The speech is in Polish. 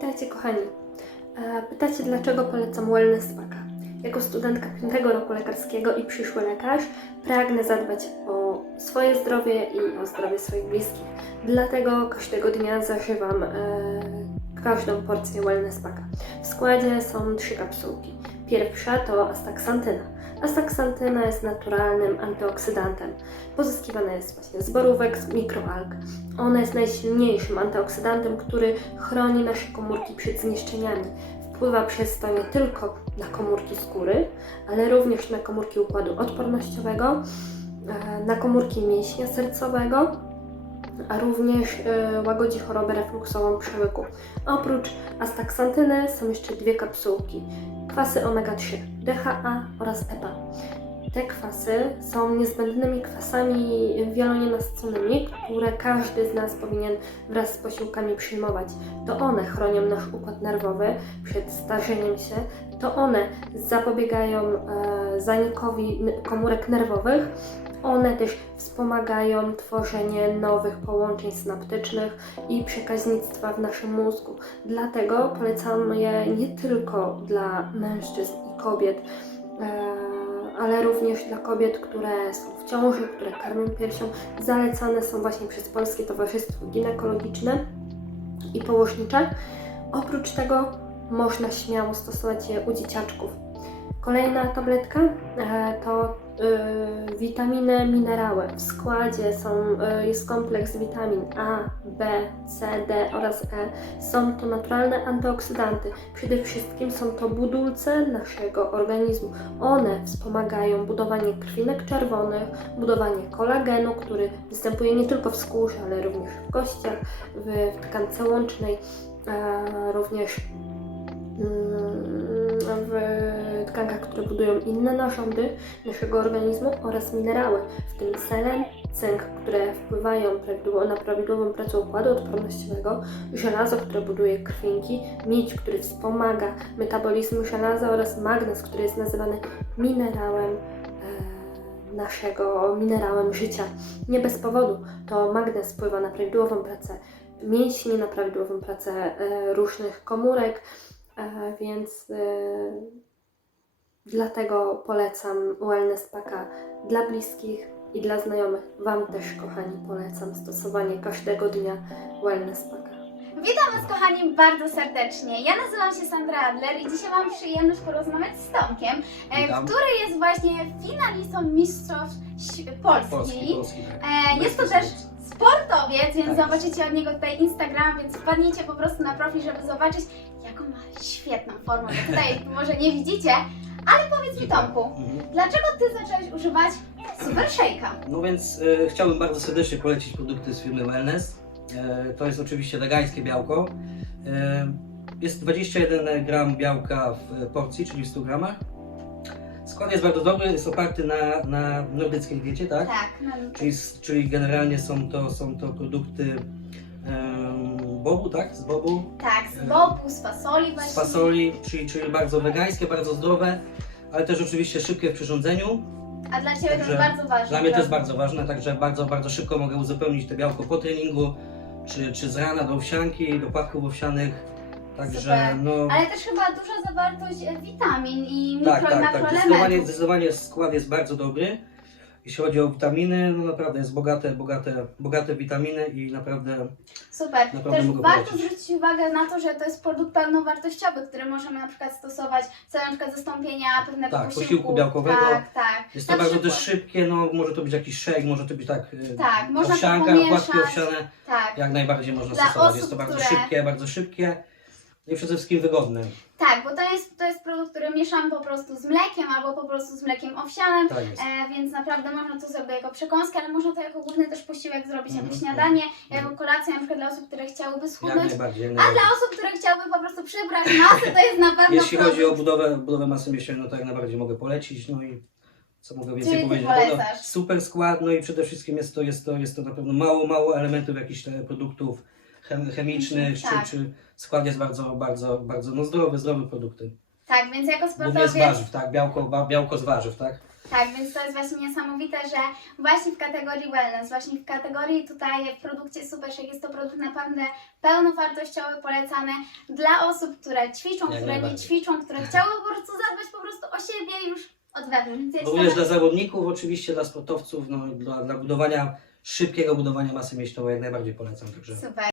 Witajcie kochani. E, Pytacie dlaczego polecam Wellness Packa? Jako studentka piątego roku lekarskiego i przyszły lekarz pragnę zadbać o swoje zdrowie i o zdrowie swoich bliskich. Dlatego każdego dnia zażywam e, każdą porcję Wellness Packa. W składzie są trzy kapsułki. Pierwsza to astaksantyna. Astaksantyna jest naturalnym antyoksydantem. Pozyskiwana jest właśnie z borówek, z mikroalg. Ona jest najsilniejszym antyoksydantem, który chroni nasze komórki przed zniszczeniami. Wpływa przez to nie tylko na komórki skóry, ale również na komórki układu odpornościowego, e, na komórki mięśnia sercowego, a również e, łagodzi chorobę refluksową przełyku. Oprócz astaksantyny są jeszcze dwie kapsułki. Kwasy omega-3, DHA oraz EPA. Te kwasy są niezbędnymi kwasami wielonienasyconymi, które każdy z nas powinien wraz z posiłkami przyjmować. To one chronią nasz układ nerwowy przed starzeniem się, to one zapobiegają e, zanikowi komórek nerwowych, one też wspomagają tworzenie nowych połączeń synaptycznych i przekaźnictwa w naszym mózgu. Dlatego polecam je nie tylko dla mężczyzn i kobiet, e, ale również dla kobiet, które są w ciąży, które karmią piersią. Zalecane są właśnie przez Polskie Towarzystwo Ginekologiczne i Położnicze. Oprócz tego można śmiało stosować je u dzieciaczków. Kolejna tabletka e, to y, witaminy, minerały. W składzie są, y, jest kompleks witamin A, B, C, D oraz E. Są to naturalne antyoksydanty. Przede wszystkim są to budulce naszego organizmu. One wspomagają budowanie krwinek czerwonych, budowanie kolagenu, który występuje nie tylko w skórze, ale również w kościach, w, tkance łącznej, e, również mm, w tkankach, które budują inne narządy naszego organizmu oraz minerały, w tym selen, cynk, które wpływają na prawidłową pracę układu odpornościowego, żelazo, które buduje krwinki, miedź, który wspomaga metabolizm żelaza oraz magnez, który jest nazywany minerałem e, naszego minerałem życia. Nie bez powodu to magnez wpływa na prawidłową pracę mięśni, na prawidłową pracę e, różnych komórek, więc e, dlatego polecam Wellness Packa dla bliskich i dla znajomych. Wam też, kochani, polecam stosowanie każdego dnia Wellness Packa. Witam Was kochani bardzo serdecznie. Ja nazywam się Sandra Adler i dzisiaj mam przyjemność porozmawiać z Tomkiem, e, Witam. który jest właśnie finalistą Mistrzostw Polski. Polski, Polski, tak. E, jest to też sportowiec, więc Tak. zobaczycie od niego tutaj Instagram, więc wpadnijcie po prostu na profil, żeby zobaczyć, ma świetną formę. Bo tutaj może nie widzicie, ale powiedz mi Tomku, Mhm. dlaczego Ty zacząłeś używać Super Shake'a? No więc e, chciałbym bardzo serdecznie polecić produkty z firmy Wellness. E, to jest oczywiście wegańskie białko. E, jest 21 gram białka w porcji, czyli w 100 gramach. Skład jest bardzo dobry, jest oparty na, na nordyckiej diecie, tak? Tak, no, Czyli, czyli generalnie są to, są to produkty bobu, tak? Z bobu, tak, z bobu, z fasoli właśnie. z fasoli, czyli, czyli bardzo wegańskie, bardzo zdrowe, ale też oczywiście szybkie w przyrządzeniu. A dla Ciebie to Także jest bardzo ważne. Dla mnie to jest bardzo ważne, także bardzo, bardzo szybko mogę uzupełnić to białko po treningu, czy, czy z rana do owsianki, do płatków owsianych. Także Super. no. Ale też chyba duża zawartość e, witamin i mikro Tak, i tak, tak. Zdecydowanie, zdecydowanie skład jest bardzo dobry. Jeśli chodzi o witaminy, no naprawdę jest bogate, bogate, bogate witaminy i naprawdę Super. Naprawdę Też mogę warto polecić. zwrócić uwagę na to, że to jest produkt pełnowartościowy, który możemy na przykład stosować w celu na przykład zastąpienia pewnego Tak, posiłku. posiłku białkowego. Tak, tak. jest to Na bardzo przykład. też szybkie, no może to być jakiś shake, może to być tak, y, Tak, można to owsianka, pomieszać. płatki owsiane, Tak, jak najbardziej można Dla stosować. Jest to bardzo które- szybkie, bardzo szybkie i przede wszystkim wygodne. tak, bo to jest, to jest produkt, który mieszamy po prostu z mlekiem albo po prostu z mlekiem owsianym. Tak jest. E, więc naprawdę można to sobie jako przekąskę, ale można to jako główny też posiłek zrobić jako Mhm, śniadanie, mhm. jako kolację na przykład dla osób, które chciałyby Jak schudnąć. najbardziej. jak A najbardziej. dla osób, które chciałyby po prostu przybrać masę, to jest na pewno Jeśli produkt. chodzi o budowę, budowę masy mięśniowej, no to jak najbardziej mogę polecić. No i co mogę więcej Czyli ty powiedzieć? polecasz. No, super skład, no i przede wszystkim jest to, jest to, jest to na pewno mało, mało elementów jakichś te produktów chem, chemicznych, Tak. czy, czy skład jest bardzo, bardzo, bardzo no zdrowy, zdrowe produkty. Tak, więc jako Głównie z sportowiec warzyw, tak? Białko, ba, białko z warzyw, tak? Tak, więc to jest właśnie niesamowite, że właśnie w kategorii wellness, właśnie w kategorii tutaj w produkcie Super Shake jest to produkt naprawdę pełnowartościowy, polecany dla osób, które ćwiczą, Jak które nie najbardziej. ćwiczą, które chciały po prostu zadbać po prostu o siebie już od wewnątrz. Ja Ci Również dla zawodników, oczywiście dla sportowców, no, dla, dla budowania, szybkiego budowania masy mięśniowej jak najbardziej polecam. Także. Super.